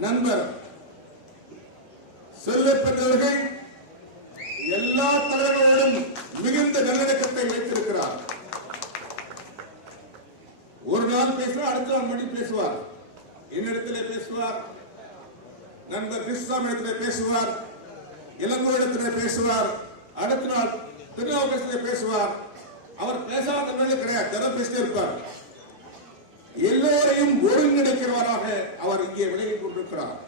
நண்பர் செல்லப்பெற்றவர்கள் எல்லா தலைவர்களோடும் மிகுந்த நல்லிணக்கத்தை வைத்திருக்கிறார். ஒரு நாள் பேசுவார் அடுத்த நாள் மணி பேசுவார். என்னிடத்திலே பேசுவார். நண்பர் கிருஷ்ணாம இடத்திலே பேசுவார். இளங்கோ இடத்திலே பேசுவார். அடுத்த நாள் திருநாவுக்கரசிலே பேசுவார். அவர் பேசாத வேலை கிடையாது. தினம் பேசிட்டே இருப்பார். எல்லோரையும் ஒருங்கிணைக்கிறவராக அவர் இங்கே விலகிக் கொண்டிருக்கிறார்.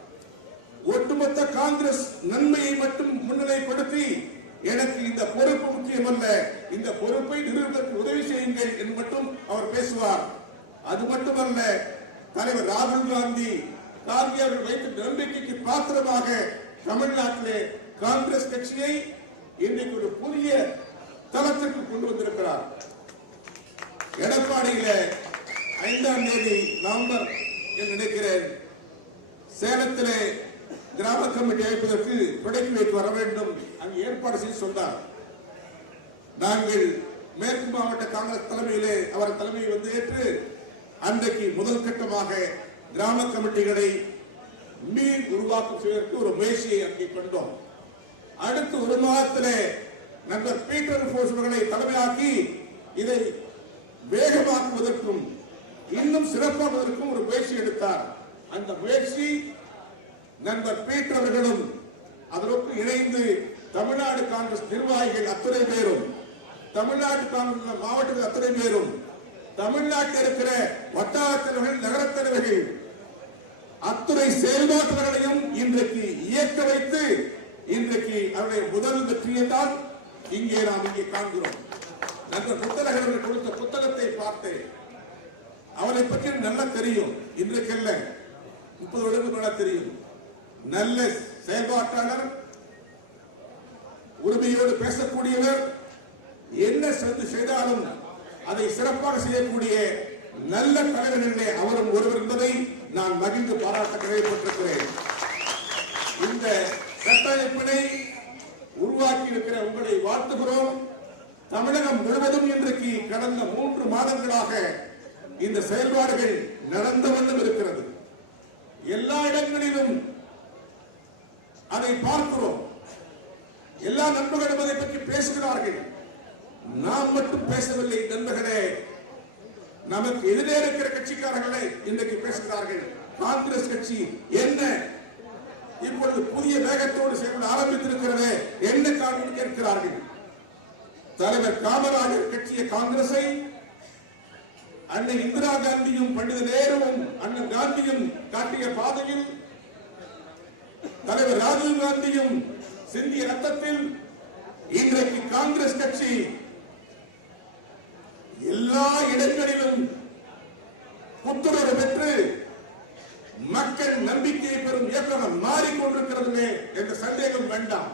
ஒட்டுமொத்த காங்கிரஸ் நன்மையை மட்டும் முன்னிலைப்படுத்தி எனக்கு இந்த பொறுப்பு முக்கியமல்ல. இந்த பொறுப்பை நிறுவனத்திற்கு உதவி செய்யுங்கள் என்று மட்டும் அவர் பேசுவார். அது மட்டுமல்ல தலைவர் ராகுல் காந்தி காந்தி அவர்கள் வைத்த நம்பிக்கைக்கு பாத்திரமாக தமிழ்நாட்டிலே காங்கிரஸ் கட்சியை இன்றைக்கு ஒரு புதிய தளத்திற்கு கொண்டு வந்திருக்கிறார். எடப்பாடியில ஐந்தாம் தேதி நவம்பர் என்று நினைக்கிறேன். சேலத்திலே கிராம கமிட்டி அமைப்பதற்கு தொடங்கி வைத்து வர வேண்டும். அங்கு ஏற்பாடு செய்து சொன்னார். நாங்கள் மேற்கு மாவட்ட காங்கிரஸ் தலைமையிலே அவர் தலைமையை வந்து ஏற்று அன்றைக்கு முதல் கட்டமாக கிராம கமிட்டிகளை மீன் உருவாக்கம் செய்வதற்கு ஒரு முயற்சியை அங்கே கொண்டோம். அடுத்து ஒரு மாதத்திலே நண்பர் பீட்டர் போர்ஸ் அவர்களை தலைமையாக்கி இதை வேகமாக்குவதற்கும் இன்னும் சிறப்பானதற்கும் ஒரு முயற்சி எடுத்தார். அந்த முயற்சி நண்பர் பீட்டர் அவர்களும் அதற்கு இணைந்து தமிழ்நாடு காங்கிரஸ் நிர்வாகிகள் அத்தனை பேரும் தமிழ்நாடு காங்கிரஸ் மாவட்டத்தில் அத்தனை பேரும் தமிழ்நாட்டில் இருக்கிற வட்டார தலைவர்கள் நகரத் தலைவர்கள் அத்துறை செயல்பாட்டுகளையும் இன்றைக்கு இயக்க வைத்து இன்றைக்கு அவருடைய முதல் வெற்றியை தான் இங்கே நாம் இங்கே காண்கிறோம். நண்பர் புத்தகர்கள் கொடுத்த புத்தகத்தை பார்த்தேன். அவரை பற்றி நல்லா தெரியும். இன்றைக்கு அல்ல. முப்பது வருடங்களுக்கு நல்லா தெரியும். நல்ல செயல்பாட்டாளர் உரிமையோடு பேசக்கூடியவர் என்ன சென்று செய்தாலும் அதை சிறப்பாக செய்யக்கூடிய நல்ல தலைவர்களிலே அவரும் ஒருவர் என்பதை நான் மகிழ்ந்து பாராட்ட கடமைப்பட்டிருக்கிறேன். இந்த கட்டமைப்பினை உருவாக்கி இருக்கிற உங்களை வாழ்த்துகிறோம். தமிழகம் முழுவதும் இன்றைக்கு கடந்த மூன்று மாதங்களாக இந்த செயல்பாடுகள் நடந்த வந்தும் இருக்கிறது. எல்லா இடங்களிலும் அதை பார்க்கிறோம். எல்லா நண்பர்களும் அதை பற்றி பேசுகிறார்கள். நாம் மட்டும் பேசவில்லை நண்பர்களே. நமக்கு எதிரே இருக்கிற கட்சிக்காரர்களை இன்றைக்கு பேசுகிறார்கள். காங்கிரஸ் கட்சி என்ன இப்பொழுது புதிய வேகத்தோடு செயல்பட ஆரம்பித்திருக்கிறது என்ன காரணம் கேட்கிறார்கள். தலைவர் காமராஜர் கட்சிய காங்கிரஸை அன்னை இந்திரா காந்தியும் பண்டித நேருவும் அண்ணன் காந்தியும் காட்டிய பாதையில் தலைவர் ராஜீவ் காந்தியும் சிந்திய ரத்தத்தில் இன்றைக்கு காங்கிரஸ் கட்சி எல்லா இடங்களிலும் புத்துணர்வு பெற்று மக்கள் நம்பிக்கையை பெறும் இயக்கம் மாறிக்கொண்டிருக்கிறதுமே என்ற சந்தேகம் வேண்டாம்.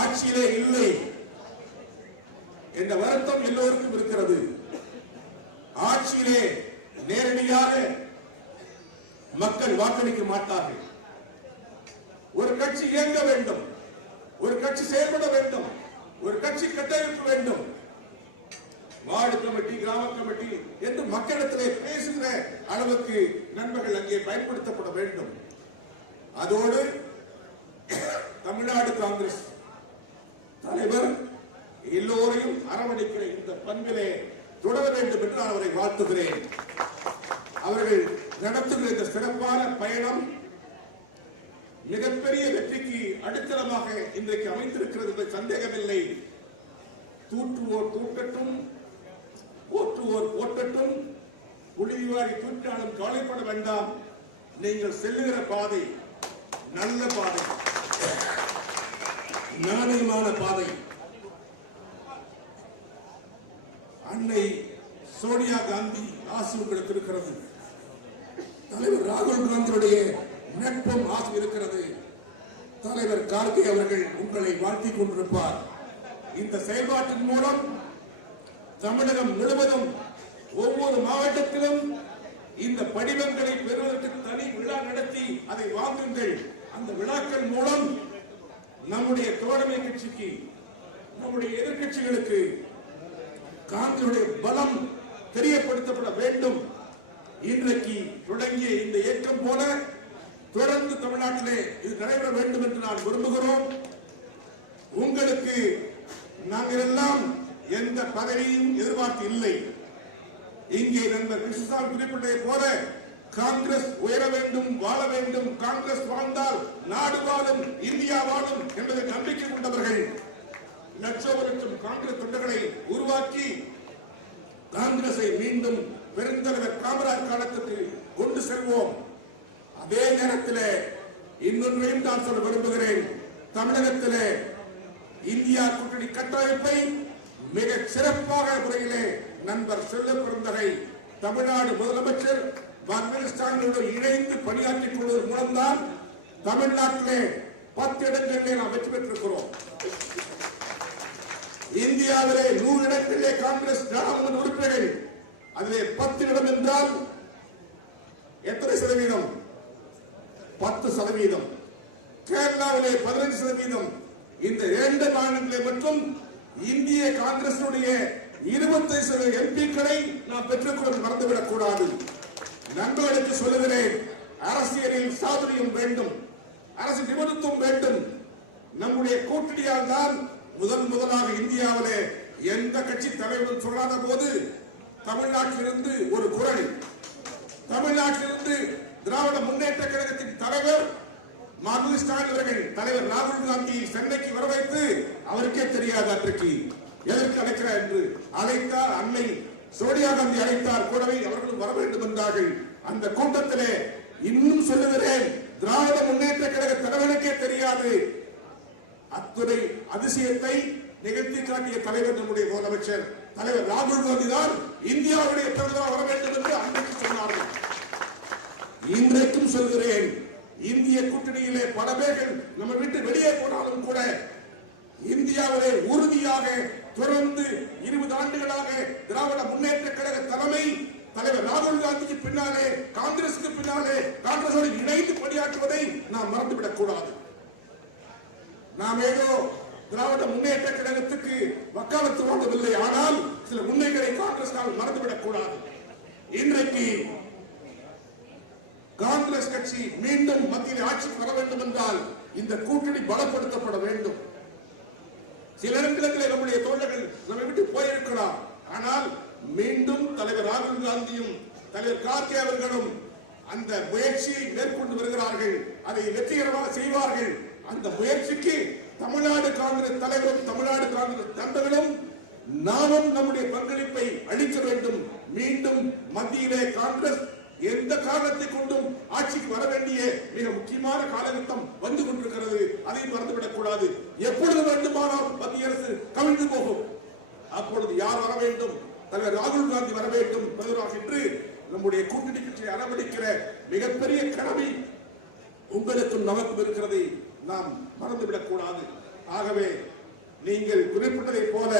ஆட்சியிலே இல்லை என்ற வருத்தம் எல்லோருக்கும் இருக்கிறது. ஆட்சியிலே நேரடியாக மக்கள் வாக்களிக்க மாட்டார்கள். ஒரு கட்சி இயங்க வேண்டும் ஒரு கட்சி செயல்பட வேண்டும் ஒரு கட்சி கட்டமைக்க வேண்டும். வார்டு கமிட்டி கிராம கமிட்டி என்று மக்களிடத்திலே பேசுகிற அளவுக்கு நண்பர்கள் அங்கே பயன்படுத்தப்பட வேண்டும். அதோடு தமிழ்நாடு காங்கிரஸ் தலைவர் எல்லோரையும் அரவணைக்கிற இந்த பண்பிலே தொடர வேண்டும் என்று நான் அவரை வாழ்த்துகிறேன். அவர்கள் நடத்துகிற இந்த சிறப்பான பயணம் மிகப்பெரிய வெற்றிக்கு அடித்தளமாக இன்றைக்கு அமைந்திருக்கிறது என்ற சந்தேகமில்லை. தூற்றுவோர் தூக்கட்டும் ஓற்றுவோர் போற்றட்டும் புலிவாரி தூற்றாலும் கவலைப்பட வேண்டாம். நீங்கள் செல்லுகிற பாதை நல்ல பாதை. நாணயமான பாதை. அன்னை சோனியா காந்தி ஆசி உங்களுக்கு இருக்கிறது தலைவர் ராகுல் காந்தியுடைய நட்பும் ஆசை இருக்கிறது. தலைவர் கார்கே அவர்கள் உங்களை வாழ்த்திக் கொண்டிருப்பார். இந்த செயல்பாட்டின் மூலம் தமிழகம் முழுவதும் ஒவ்வொரு மாவட்டத்திலும் இந்த படிவங்களை பெறுவதற்கு தனி விழா நடத்தி அதை வாங்குங்கள். அந்த விழாக்கள் மூலம் நம்முடைய தோழமை கட்சிக்கு நம்முடைய எதிர்க்கட்சிகளுக்கு காங்கிரசுடைய பலம் தெரியப்படுத்தப்பட வேண்டும். இன்றைக்கு தொடங்கிய இந்த இயக்கம் போல தொடர்ந்து தமிழ்நாட்டிலே இது நடைபெற வேண்டும் என்று நான் விரும்புகிறோம். உங்களுக்கு நாங்கள் எல்லாம் எந்த பதவியும் எதிர்பார்த்து இல்லை. இங்கே நண்பர் கிருஷ்ணசாமி குறிப்பிட்டதை போல காங்கிரஸ் உயர வேண்டும் வாழ வேண்டும். காங்கிரஸ் வாழ்ந்தால் நாடு வாழும் இந்தியா வாழும் என்பதை நம்பிக்கை கொண்டவர்கள் லட்சம் லட்சம் காங்கிரஸ் தொண்டர்களை உருவாக்கி காங்கிரஸை மீண்டும் பெருந்தலைவர் காமராஜ் காலத்துக்கு கொண்டு செல்வோம். அதே நேரத்தில் இன்னொன்றையும் நான் சொல்ல விரும்புகிறேன். தமிழகத்திலே இந்தியா கூட்டணி கட்டமைப்பை மிக சிறப்பாக முறையிலே நண்பர் செல்ல பிறந்தகை தமிழ்நாடு முதலமைச்சர் மன்மோகன் இணைந்து பணியாற்றிக் கொள்வதன் மூலம்தான் தமிழ்நாட்டிலே பத்து இடங்களிலே நாம் வெற்றி பெற்றிருக்கிறோம். இந்தியாவிலே நூறு இடத்திலே காங்கிரஸ் நாடாளுமன்ற உறுப்பினர்கள். அதிலே பத்து இடம் என்றால் எத்தனை சதவீதம்? பத்து சதவீதம். கேரளாவிலே பதினஞ்சு சதவீதம். இந்த இரண்டு மாநிலங்களில் மட்டும் இந்திய காங்கிரசுடைய இருபத்தைந்து சதவீத எம்பிக்களை நாம் பெற்றுக்கொள்ள மறந்துவிடக் கூடாது. நண்பர்களுக்கு சொல்லுகிறேன் அரசியலில் சாதுரியம் வேண்டும். அரசு நிபுணத்துவம் வேண்டும். நம்முடைய கூட்டணியால் தான் முதன் முதலாக இந்தியாவிலே எந்த கட்சி தலைவரும் சொல்லாத போது தமிழ்நாட்டிலிருந்து ஒரு குரல் தமிழ்நாட்டிலிருந்து திராவிட முன்னேற்ற கழகத்தின் தலைவர் மாது ஸ்டாலின் அவர்கள் தலைவர் ராகுல் காந்தி சென்னைக்கு வரவைத்து அவருக்கே தெரியாது அன்றைக்கு எதற்கு அழைக்கிறார் என்று. அழைத்தார் அன்னை சோனியா காந்தி அழைத்தார் கூடவே அவர்களும் வர வேண்டும் என்றார்கள். அந்த கூட்டத்திலே இன்னும் சொல்லுகிறேன் திராவிட முன்னேற்ற கழக தலைவனுக்கே தெரியாது. அத்துறை அதிசயத்தை நிகழ்த்தி காட்டிய தலைவர் நம்முடைய முதலமைச்சர் தலைவர் ராகுல் காந்தி தான் இந்தியாவுடைய தலைவராக வர வேண்டும் என்று அன்றைக்கு சொன்னார்கள். இன்றைக்கும் சொல்கிறேன் இந்திய கூட்டணியிலே பல பேர்கள் நம்ம விட்டு வெளியே போனாலும் கூட இந்தியாவிலே உறுதியாக தொடர்ந்து இருபது ஆண்டுகளாக திராவிட முன்னேற்ற கழக தலைமை தலைவர் ராகுல் காந்திக்கு பின்னாலே காங்கிரசுக்கு பின்னாலே காங்கிரஸோடு இணைந்து பணியாற்றுவதை நாம் மறந்துவிடக் கூடாது நாம் ஏதோ திராவிட முன்னேற்ற கழகத்துக்கு வக்காலத்து வாங்கவில்லை ஆனால் சில உண்மைகளை காங்கிரஸ் மறந்துவிடக் கூடாது. இன்றைக்கு காங்கிரஸ் கட்சி மீண்டும் மத்தியில் ஆட்சிக்கு வர வேண்டும் என்றால் இந்த கூட்டணி பலப்படுத்தப்பட வேண்டும். சில இடங்களில் நம்முடைய தோழர்கள் நம்மை விட்டு போயிருக்கலாம். ஆனால் மீண்டும் தலைவர் ராகுல் காந்தியும் தலைவர் கார்கே அவர்களும் அந்த முயற்சியை மேற்கொண்டு வருகிறார்கள். அதை வெற்றிகரமாக செய்வார்கள். அந்த முயற்சிக்கு தமிழ்நாடு காங்கிரஸ் தலைவரும் தமிழ்நாடு காங்கிரஸ் தொண்டர்களும் நாமும் நம்முடைய பங்களிப்பை அளிக்க வேண்டும். மீண்டும் மத்தியிலே காங்கிரஸ் எந்த காரணத்தை கொண்டும் ஆட்சிக்கு வர வேண்டிய மிக முக்கியமான காலகட்டம் வந்து கொண்டிருக்கிறது. அதை மறந்துவிடக் கூடாது. எப்பொழுது வேண்டுமானால் மத்திய அரசு கவிழ்ந்து போகும். அப்பொழுது யார் வர வேண்டும்? தலைவர் ராகுல் காந்தி வர வேண்டும். பிரதமராக என்று நம்முடைய கூட்டணி கட்சியை அரவணைக்கிற மிகப்பெரிய கடமை உங்களுக்கும் நமக்கும் இருக்கிறது. நாம் மறந்துவிடக் கூடாது ஆகவே நீங்கள் குறிப்பிட்டதை போல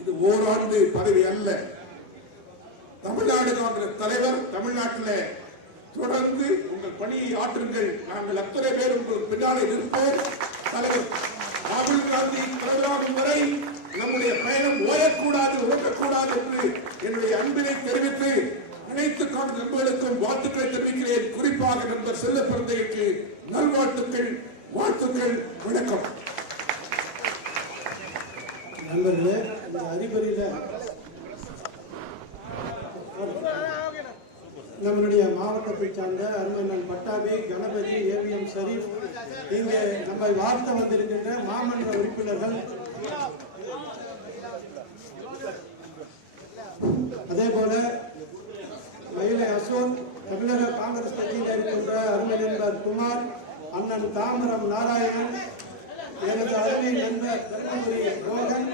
இது ஓராண்டு பதவி அல்ல. தமிழ்நாடு காங்கிரஸ் தலைவர் தமிழ்நாட்டில் தொடர்ந்து உங்கள் பணியை ஆற்றுங்கள். நாங்கள் அத்தனை பேர் உங்கள் பின்னாலே நிற்போம். தலைவர் ராகுல் காந்தி தலைவராகும் வரை நம்முடைய பயணம் ஓயக்கூடாது ஓட்டக்கூடாது என்று என்னுடைய அன்பினை தெரிவித்து அனைத்து நண்பர்களுக்கும் வாழ்த்துக்களை தெரிவிக்கிறேன். குறிப்பாக நண்பர் செல்ல பிறந்தைக்கு நல்வாழ்த்துக்கள் வாழ்த்துக்கள் வணக்கம். நண்பர்களே இந்த அறிபறியில நம்மளுடைய மாவட்டத்தை சார்ந்த அருமன் பட்டாபி கணபதி ஏவிஎம் ஷரீப் இங்கே நம்மை வார்த்த வந்திருக்கின்ற மாமன்ற உறுப்பினர்கள். அதே போல மயிலை அசோக் தமிழக காங்கிரஸ் கட்சியில் இருக்கின்ற அருமை நண்பர் குமார் அண்ணன் தாமரம் நாராயணன் எனது அருமை நண்பர் தர்மபுரி மோகன்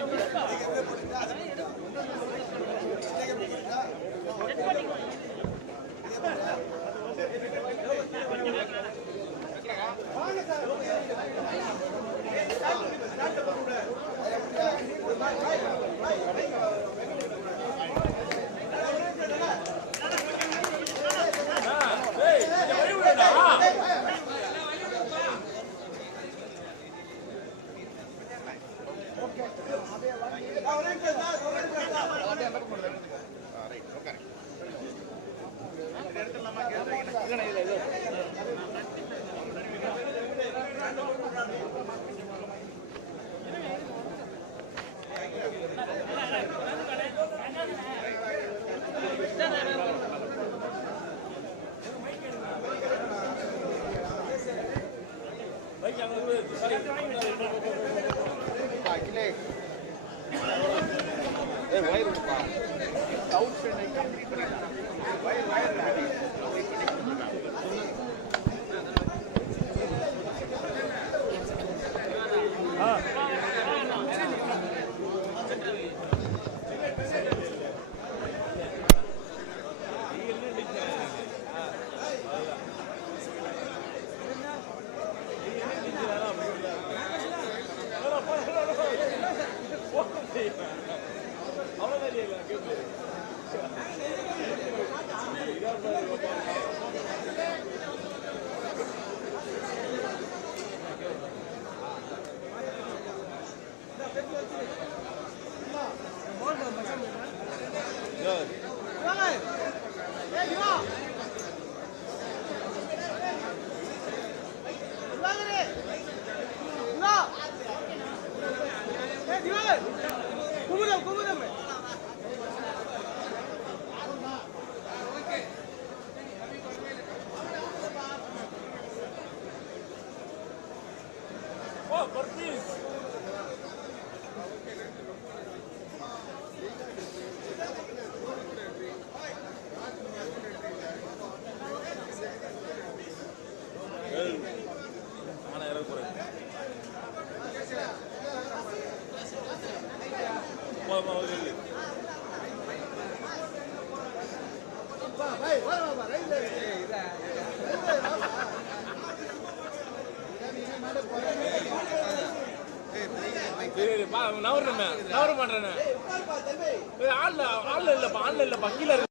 போடுங்க சவுத் சென்னை கம்ப்ளீட் பண்ணி ரமேட் அவர்களும் நவருமே நவர மாட்டேன்னு ஆள்ல ஆள்ல இல்லப்பா ஆள்ல இல்லப்பா. கீழே இருக்கு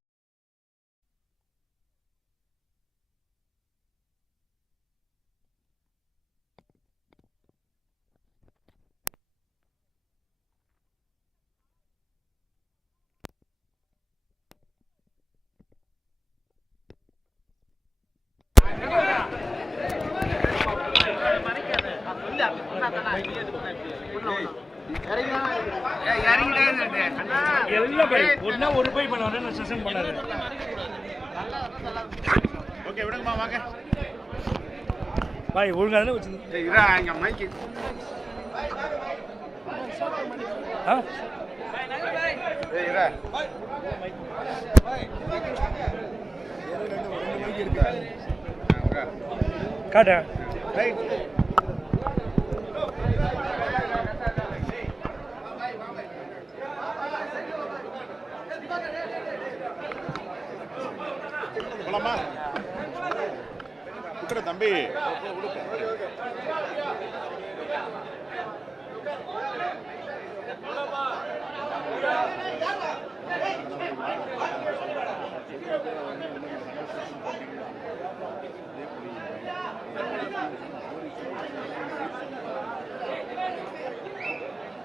எல்லாம் போய் ஒன்னா ஒரு போய் பண்ண வரேன் செஷன் பண்ணாரு ஓகே விடுங்கம்மா வாங்க பாய் ஒழுங்கா தானே வச்சிருந்தேன் இரா இங்க மைக்கு ஆ ஏய் இரா காட்டா. ரைட் போலாமா? விட்டுரு தம்பி.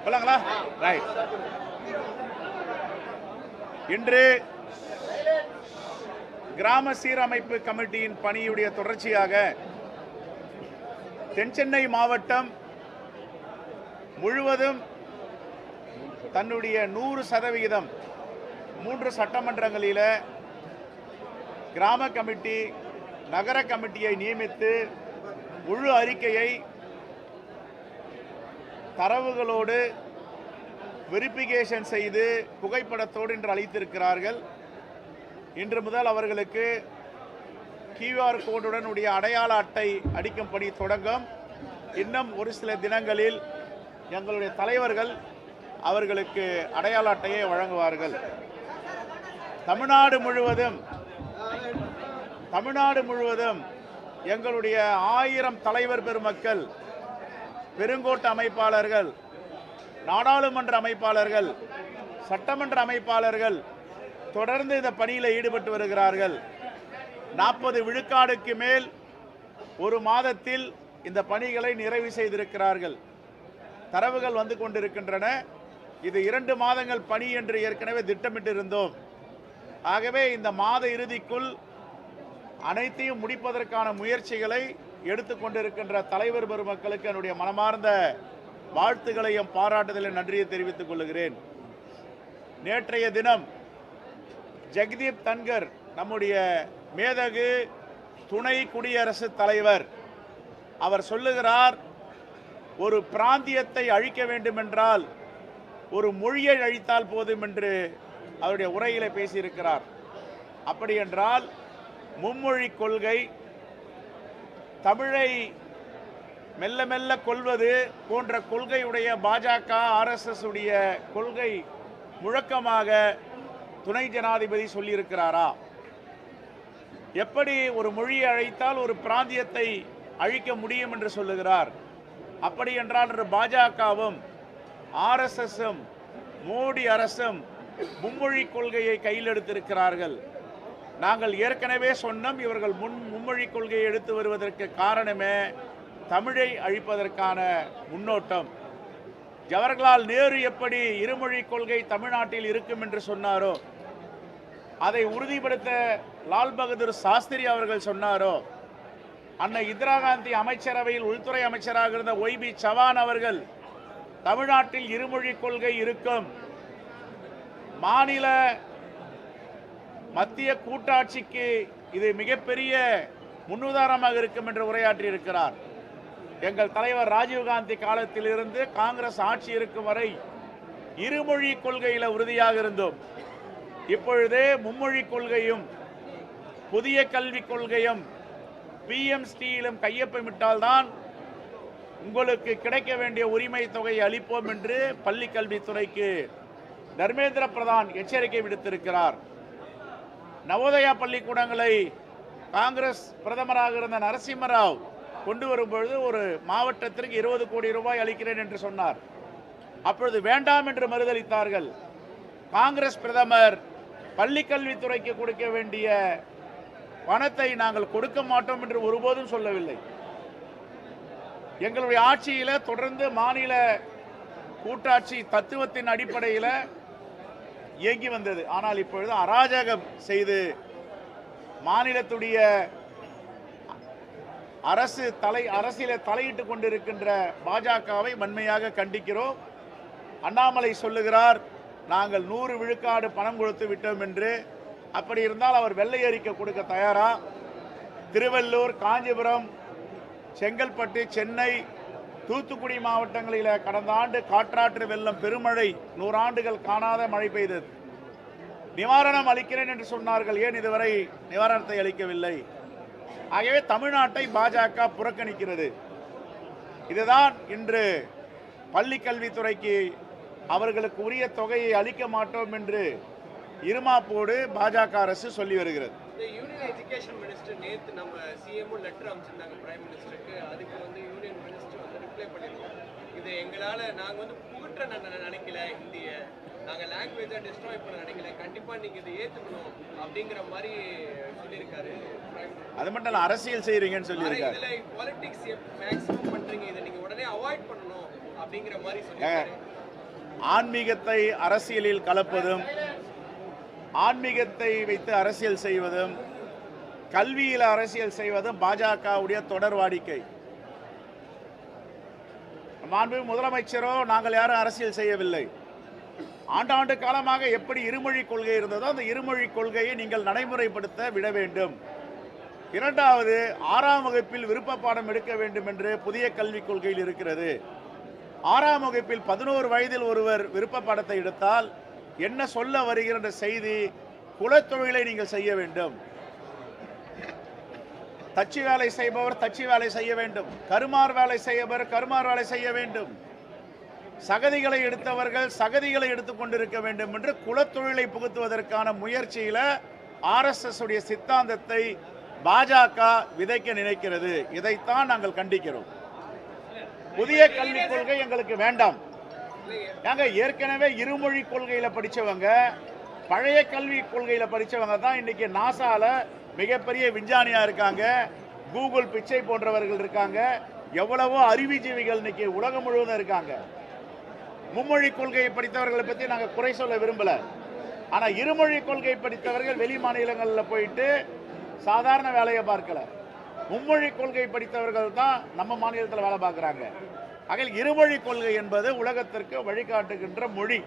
போலாங்களா? ரைட் இன்று கிராம சீரமைப்பு கமிட்டியின் பணியுடைய தொடர்ச்சியாக தென்சென்னை மாவட்டம் முழுவதும் தன்னுடைய நூறு சதவிகிதம் மூன்று சட்டமன்றங்களில் கிராம கமிட்டி நகர கமிட்டியை நியமித்து முழு அறிக்கையை தரவுகளோடு வெரிஃபிகேஷன் செய்து புகைப்படத்தோடு இன்று அளித்திருக்கிறார்கள். இன்று முதல் அவர்களுக்கு கியூஆர் கோடுடன் உடைய அடையாள அட்டை அடிக்கும் பணி தொடங்கும் இன்னும் ஒரு சில தினங்களில் எங்களுடைய தலைவர்கள் அவர்களுக்கு அடையாள அட்டையை வழங்குவார்கள். தமிழ்நாடு முழுவதும் தமிழ்நாடு முழுவதும் எங்களுடைய ஆயிரம் தலைவர் பெருமக்கள் பெருங்கோட்ட அமைப்பாளர்கள் நாடாளுமன்ற அமைப்பாளர்கள் சட்டமன்ற அமைப்பாளர்கள் தொடர்ந்து இந்த பணியில் ஈடுபட்டு வருகிறார்கள். நாற்பது விழுக்காடுக்கு மேல் ஒரு மாதத்தில் இந்த பணிகளை நிறைவு செய்திருக்கிறார்கள். தரவுகள் வந்து கொண்டிருக்கின்றன. இது இரண்டு மாதங்கள் பணி என்று ஏற்கனவே திட்டமிட்டிருந்தோம். ஆகவே இந்த மாத இறுதிக்குள் அனைத்தையும் முடிப்பதற்கான முயற்சிகளை எடுத்துக்கொண்டிருக்கின்ற தலைவர் பெருமக்களுக்கு என்னுடைய மனமார்ந்த வாழ்த்துக்களையும் பாராட்டுதலையும் நன்றியை தெரிவித்துக் கொள்கிறேன். நேற்றைய தினம் ஜெகதீப் தன்கர் நம்முடைய மேதகு துணை குடியரசுத் தலைவர் அவர் சொல்லுகிறார் ஒரு பிராந்தியத்தை அழிக்க வேண்டுமென்றால் ஒரு மொழியை அழித்தால் போதும் என்று அவருடைய உரையில பேசியிருக்கிறார். அப்படி என்றால் மும்மொழி கொள்கை தமிழை மெல்ல மெல்ல கொள்வது போன்ற கொள்கையுடைய பாஜக ஆர்எஸ்எஸ் உடைய கொள்கை முழக்கமாக துணை ஜனாதிபதி சொல்லியிருக்கிறாரா? எப்படி ஒரு மொழியை அழைத்தால் ஒரு பிராந்தியத்தை அழிக்க முடியும் என்று சொல்லுகிறார்? அப்படி என்றால் இன்று பாஜகவும் ஆர்எஸ்எஸும் மோடி அரசும் மும்மொழி கொள்கையை கையில் எடுத்திருக்கிறார்கள். நாங்கள் ஏற்கனவே சொன்னோம் இவர்கள் முன் மும்மொழி கொள்கையை எடுத்து வருவதற்கு காரணமே தமிழை அழிப்பதற்கான முன்னோட்டம். ஜவஹர்லால் நேரு எப்படி இருமொழி கொள்கை தமிழ்நாட்டில் இருக்கும் என்று சொன்னாரோ அதை உறுதிப்படுத்த லால் பகதூர் சாஸ்திரி அவர்கள் சொன்னாரோ அன்னை இந்திரா காந்தி அமைச்சரவையில் உள்துறை அமைச்சராக இருந்த ஒய்பி சவான் அவர்கள் தமிழ்நாட்டில் இருமொழி கொள்கை இருக்கும். மாநில மத்திய கூட்டாட்சிக்கு இது மிகப்பெரிய முன்னுதாரணமாக இருக்கும் என்று உரையாற்றி இருக்கிறார் எங்கள் தலைவர் ராஜீவ்காந்தி காலத்தில் இருந்து காங்கிரஸ் ஆட்சி இருக்கும் வரை இருமொழி கொள்கையில் உறுதியாக இருந்தோம். இப்பொழுது மும்மொழி கொள்கையும் புதிய கல்விக் கொள்கையும் பிஎம்ஸ்டியிலும் கையொப்பமிட்டால்தான் உங்களுக்கு கிடைக்க வேண்டிய உரிமை தொகையை அளிப்போம் என்று பள்ளி கல்வித்துறைக்கு தர்மேந்திர பிரதான் எச்சரிக்கை விடுத்திருக்கிறார். நவோதயா பள்ளிக்கூடங்களை காங்கிரஸ் பிரதமராக இருந்த நரசிம்மராவ் கொண்டு வரும்பொழுது ஒரு மாவட்டத்திற்கு இருபது கோடி ரூபாய் அளிக்கிறேன் என்று சொன்னார். அப்பொழுது வேண்டாம் என்று மறுதளித்தார்கள் காங்கிரஸ் பிரதமர் பள்ளி கல்வித்துறைக்கு கொடுக்க வேண்டிய பணத்தை நாங்கள் கொடுக்க மாட்டோம் என்று ஒருபோதும் சொல்லவில்லை. எங்களுடைய ஆட்சியில் தொடர்ந்து மாநில கூட்டாட்சி தத்துவத்தின் அடிப்படையில் இயங்கி வந்தது. ஆனால் இப்பொழுது அராஜகம் செய்து மாநிலத்துடைய அரசு தலை அரசியல தலையிட்டு கொண்டிருக்கின்ற பாஜகவை வன்மையாக கண்டிக்கிறோம். அண்ணாமலை சொல்லுகிறார் நாங்கள் நூறு விழுக்காடு பணம் கொடுத்து விட்டோம் என்று. அப்படி இருந்தால் அவர் வெள்ளை அறிக்கை கொடுக்க தயாரா? திருவள்ளூர் காஞ்சிபுரம் செங்கல்பட்டு சென்னை தூத்துக்குடி மாவட்டங்களில் கடந்த ஆண்டு காற்றாற்று வெள்ளம் பெருமழை நூறாண்டுகள் காணாத மழை பெய்தது. நிவாரணம் அளிக்கிறேன் என்று சொன்னார்கள். ஏன் இதுவரை நிவாரணத்தை அளிக்கவில்லை? ஆகவே தமிழ்நாட்டை பாஜக புறக்கணிக்கிறது. இதுதான் இன்று பள்ளி கல்வித்துறைக்கு அவர்களுக்கு உரிய தொகையை அளிக்க மாட்டோம் என்று இருமாப்போடு பாஜக அரசு சொல்லி வருகிறது. யூனியன் எஜுகேஷன் மினிஸ்டர் நம்ம சிஎம்ஓ லெட்டர் அமைச்சிருந்தாங்க பிரைம் மினிஸ்டருக்கு அதுக்கு வந்து யூனியன் மினிஸ்டர் வந்து ரிப்ளை பண்ணிருக்கோம் இது எங்களால நாங்க வந்து புகுற்ற நினைக்கல ஹிந்திய நாங்க லாங்குவேஜை டிஸ்ட்ராய் பண்ண நினைக்கல. கண்டிப்பா நீங்க இதை ஏத்துக்கணும் அப்படிங்கிற மாதிரி சொல்லியிருக்காரு. அது மட்டும் இல்ல அரசியல் செய்றீங்கன்னு ஆனா சொல்லியிருக்காரு. இதுல பாலிடிக்ஸ் மேக்ஸிமம் பண்றீங்க. இதை நீங்க உடனே அவாய்ட் பண்ணணும் அப்படிங்கிற மாதிரி சொல்லியிருக்காரு. ஆன்மீகத்தை அரசியலில் கலப்பதும் ஆன்மீகத்தை வைத்து அரசியல் செய்வதும் கல்வியில் அரசியல் செய்வதும் பாஜகவுடைய தொடர் வாடிக்கை மாண்பு முதலமைச்சரோ நாங்கள் யாரும் அரசியல் செய்யவில்லை. ஆண்டாண்டு காலமாக எப்படி இருமொழி கொள்கை இருந்ததோ அந்த இருமொழி கொள்கையை நீங்கள் நடைமுறைப்படுத்த விட வேண்டும். இரண்டாவது ஆறாம் வகுப்பில் விருப்ப பாடம் எடுக்க வேண்டும் என்று புதிய கல்விக் கொள்கையில் இருக்கிறது. ஆறாம் வகுப்பில் பதினோரு வயதில் ஒருவர் விருப்ப பாடத்தை எடுத்தால் என்ன சொல்ல வருகின்ற செய்தி குலத்தொழிலை நீங்கள் செய்ய வேண்டும். தச்சு வேலை செய்பவர் தச்சு வேலை செய்ய வேண்டும். கருமார் வேலை செய்பவர் கருமார் வேலை செய்ய வேண்டும். சகதிகளை எடுத்தவர்கள் சகதிகளை எடுத்துக்கொண்டிருக்க வேண்டும் என்று குலத்தொழிலை புகுத்துவதற்கான முயற்சியில் ஆர்எஸ்எஸ் உடைய சித்தாந்தத்தை பாஜக விதைக்க நினைக்கிறது. இதைத்தான் நாங்கள் கண்டிக்கிறோம். புதிய கல்விக் கொள்கை எங்களுக்கு வேண்டாம். நாங்கள் ஏற்கனவே இருமொழி கொள்கையில படிச்சவங்க பழைய கல்வி கொள்கையில படிச்சவங்க தான் இன்னைக்கு நாசால மிகப்பெரிய விஞ்ஞானியாக இருக்காங்க. கூகுள் பிச்சை போன்றவர்கள் இருக்காங்க. எவ்வளவோ அறிவிஜீவிகள் இன்னைக்கு உலகம் முழுவதும் இருக்காங்க. மும்மொழி கொள்கையை படித்தவர்களை பற்றி நாங்கள் குறை சொல்ல விரும்பல. ஆனால் இருமொழி கொள்கை படித்தவர்கள் வெளி மாநிலங்களில் போயிட்டு சாதாரண வேலையை பார்க்கல. மும்மொழி கொள்கை படித்தவர்கள் தான் நம்ம மாநிலத்தில் வேலை பார்க்குறாங்க. ஆக இருமொழி கொள்கை என்பது உலகத்திற்கு வழிகாட்டுகின்ற மொழி.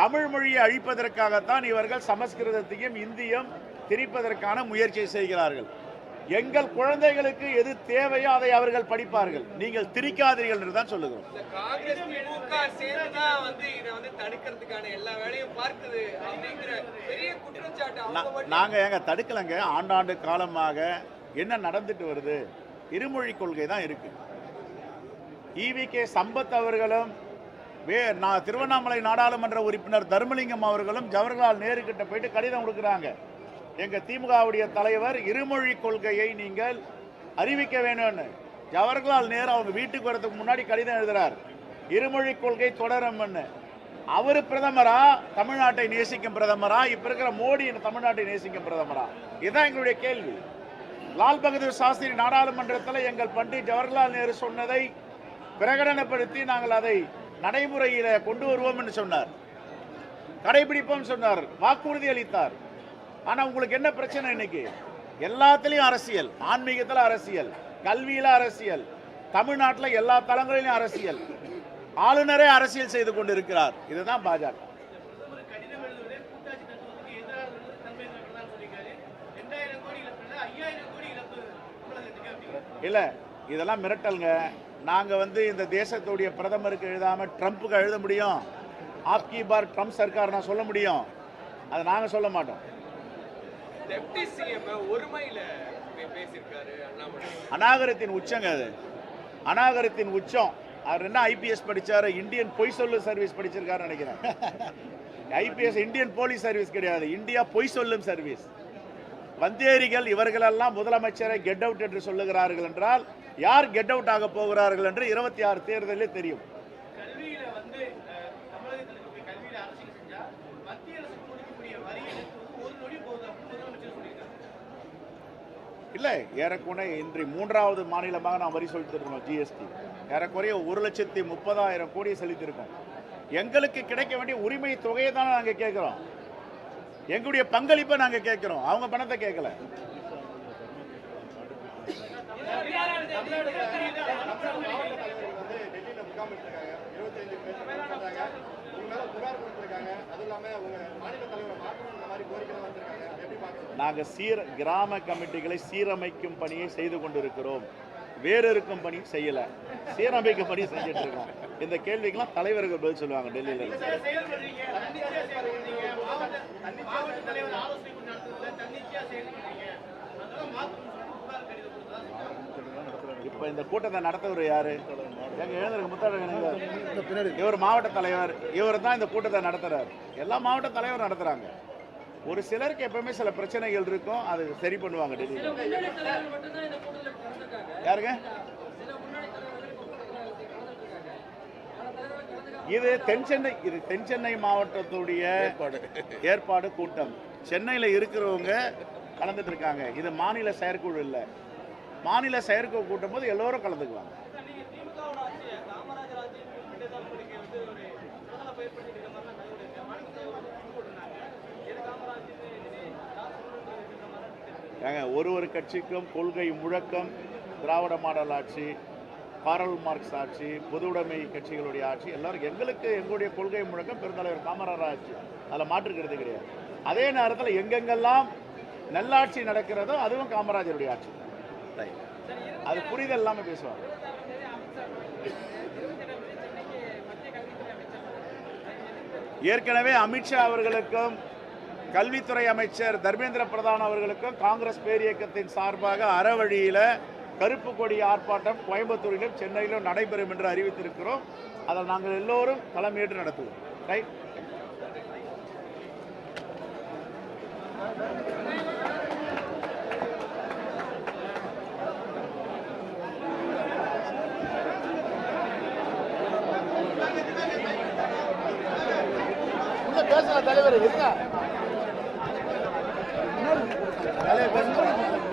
தமிழ் மொழியை அழிப்பதற்காகத்தான் இவர்கள் சமஸ்கிருதத்தையும் இந்தியும் திணிப்பதற்கான முயற்சியை செய்கிறார்கள். எங்கள் குழந்தைகளுக்கு எது தேவையோ அதை அவர்கள் படிப்பார்கள். நீங்கள் திரிக்காதீர்கள் என்று தான் சொல்லுகிறோம். நாங்க ஏங்க தடுக்கலைங்க? ஆண்டாண்டு காலமாக என்ன நடந்துட்டு வருது? இருமொழி கொள்கை தான் இருக்கு. ஈவி கே சம்பத் அவர்களும் வே நான் திருவண்ணாமலை நாடாளுமன்ற உறுப்பினர் தர்மலிங்கம் அவர்களும் ஜவஹர்லால் நேரு கிட்ட போயிட்டு கடிதம் கொடுக்குறாங்க. எங்கள் திமுகவுடைய தலைவர் இருமொழி கொள்கையை நீங்கள் அறிவிக்க வேணும்னு. ஜவஹர்லால் நேரு அவங்க வீட்டுக்கு வரதுக்கு முன்னாடி கடிதம் எழுதுறார். இருமொழி கொள்கை தொடரும்னு. அவர் பிரதமரா? தமிழ்நாட்டை நேசிக்கும் பிரதமரா? இப்ப இருக்கிற மோடி தமிழ்நாட்டை நேசிக்கும் பிரதமரா? இதுதான் எங்களுடைய கேள்வி. லால் பகதூர் சாஸ்திரி நாடாளுமன்றத்தில் எங்கள் பண்டிட் ஜவஹர்லால் நேரு சொன்னதை பிரகடனப்படுத்தி நாங்கள் அதை நடைமுறையில் கொண்டு வருவோம் என்று சொன்னார். கடைபிடிப்போம் சொன்னார். வாக்குறுதி அளித்தார். ஆனால் உங்களுக்கு என்ன பிரச்சனை இன்னைக்கு? எல்லாத்துலேயும் அரசியல். ஆன்மீகத்தில் அரசியல். கல்வியில் அரசியல். தமிழ்நாட்டில் எல்லா தளங்களிலும் அரசியல். ஆளுநரே அரசியல் செய்து கொண்டு இருக்கிறார் இதுதான் பாஜக. இல்லை இதெல்லாம் மிரட்டலுங்க. நாங்கள் வந்து இந்த தேசத்துடைய பிரதமருக்கு எழுதாமல் ட்ரம்ப்புக்கு எழுத முடியும். ஆப்கி பார் ட்ரம்ப் சர்க்கார் நான் சொல்ல முடியும். அதை நாங்கள் சொல்ல மாட்டோம். அநாகரத்தின் உச்சங்க அது. அநாகரத்தின் உச்சம். அவர் என்ன ஐபிஎஸ் படிச்சாரு? இந்தியன் பொய் சொல்லு சர்வீஸ் படிச்சிருக்காருன்னு நினைக்கிறேன். ஐபிஎஸ் இந்தியன் போலீஸ் சர்வீஸ் கிடையாது. இந்தியா பொய் சொல்லும் சர்வீஸ். வந்தேரிகள் இவர்களெல்லாம் முதலமைச்சரை கெட் அவுட் என்று சொல்லுகிறார்கள் என்றால் யார் கெட் அவுட் ஆக போகிறார்கள் என்று இருபத்தி ஆறு தேர்தலில் தெரியும் கல்வியில வந்து அஹ், தமிழகத்தில் இருக்கக்கூடிய கல்வியில அரசியல் செஞ்சா மத்திய அரசு கொடுக்கக்கூடிய வரி எனக்கு வந்து ஒரு நொடி போகுது அப்படின்னு முதலமைச்சர் சொல்லியிருக்காரு இல்லை ஏறக்குறைய இன்று மூன்றாவது மாநிலமாக நாம் வரி செலுத்திருக்கிறோம் ஜிஎஸ்டி ஏறக்குறைய ஒரு லட்சத்தி முப்பதாயிரம் கோடி செலுத்தியிருக்கோம். எங்களுக்கு கிடைக்க வேண்டிய உரிமை தொகையை தானே நாங்கள் கேட்குறோம். எங்களுடைய பங்களிப்பை நாங்கள் கேட்குறோம். அவங்க பணத்தை கேட்கல. நாங்கள் சீர கிராம கமிட்டிகளை சீரமைக்கும் பணியை செய்து கொண்டிருக்கிறோம். வேறு இருக்கும் பணி செய்யல. சீரமைக்கும் பணி செஞ்சுட்டு இருக்கோம். இந்த கேள்விக்கெல்லாம் தலைவர்கள் பதில் சொல்லுவாங்க டெல்லியில் இப்ப இந்த கூட்டத்தை நடத்தவர் யாரு? எங்க எழுந்திருக்க முத்தழகன் இவர் மாவட்ட தலைவர். இவர் தான் இந்த கூட்டத்தை நடத்துறாரு. எல்லா மாவட்ட தலைவர் நடத்துறாங்க. ஒரு சிலருக்கு எப்பவுமே சில பிரச்சனைகள் இருக்கும். அது சரி பண்ணுவாங்க கலந்துருக்காங்க. யாருங்க? இது தென் சென்னை இது தென் சென்னை மாவட்டத்துடைய ஏற்பாடு கூட்டம். சென்னையில் இருக்கிறவங்க கலந்துட்டு இருக்காங்க. இது மாநில செயற்குழு இல்லை. மாநில செயற்குழு கூட்டம் போது எல்லோரும் கலந்துக்குவாங்க நீங்க திமுகவோட ஆட்சி காமராஜர் ஆட்சி விடுதலை படுக்கை வந்து ஒரு பிரதம பயிர் பண்ணிட்டு இருக்க மாதிரி நான் இருக்கு மாநில தலைவர் போட்டுருந்தாங்க எது காமராஜ் ஏங்க ஒரு ஒரு கட்சிக்கும் கொள்கை முழக்கம் திராவிட மாடல் ஆட்சி காரல் மார்க்ஸ் ஆட்சி பொதுவுடைமை கட்சிகளுடைய ஆட்சி எல்லாரும் எங்களுக்கு எங்களுடைய கொள்கை முழக்கம் பெருந்தலைவர் காமராஜர் ஆட்சி. அதில் மாற்றுக்கிறது கிடையாது. அதே நேரத்தில் எங்கெங்கெல்லாம் நல்லாட்சி நடக்கிறதோ அதுவும் காமராஜருடைய ஆட்சி. அது புரிதல் இல்லாமல் பேசுவாங்க. ஏற்கனவே அமித்ஷா அவர்களுக்கும் கல்வித்துறை அமைச்சர் தர்மேந்திர பிரதான் அவர்களுக்கும் காங்கிரஸ் பேரியக்கத்தின் சார்பாக அறவழியில் கருப்பு கொடி ஆர்ப்பாட்டம் கோயம்புத்தூரிலும் சென்னையிலும் நடைபெறும் என்று அறிவித்திருக்கிறோம். அதை நாங்கள் எல்லோரும் தலைமையேற்று நடத்துவோம். ரைட் பேசுற தலைவர் இருங்க தலைவர் பேசுங்க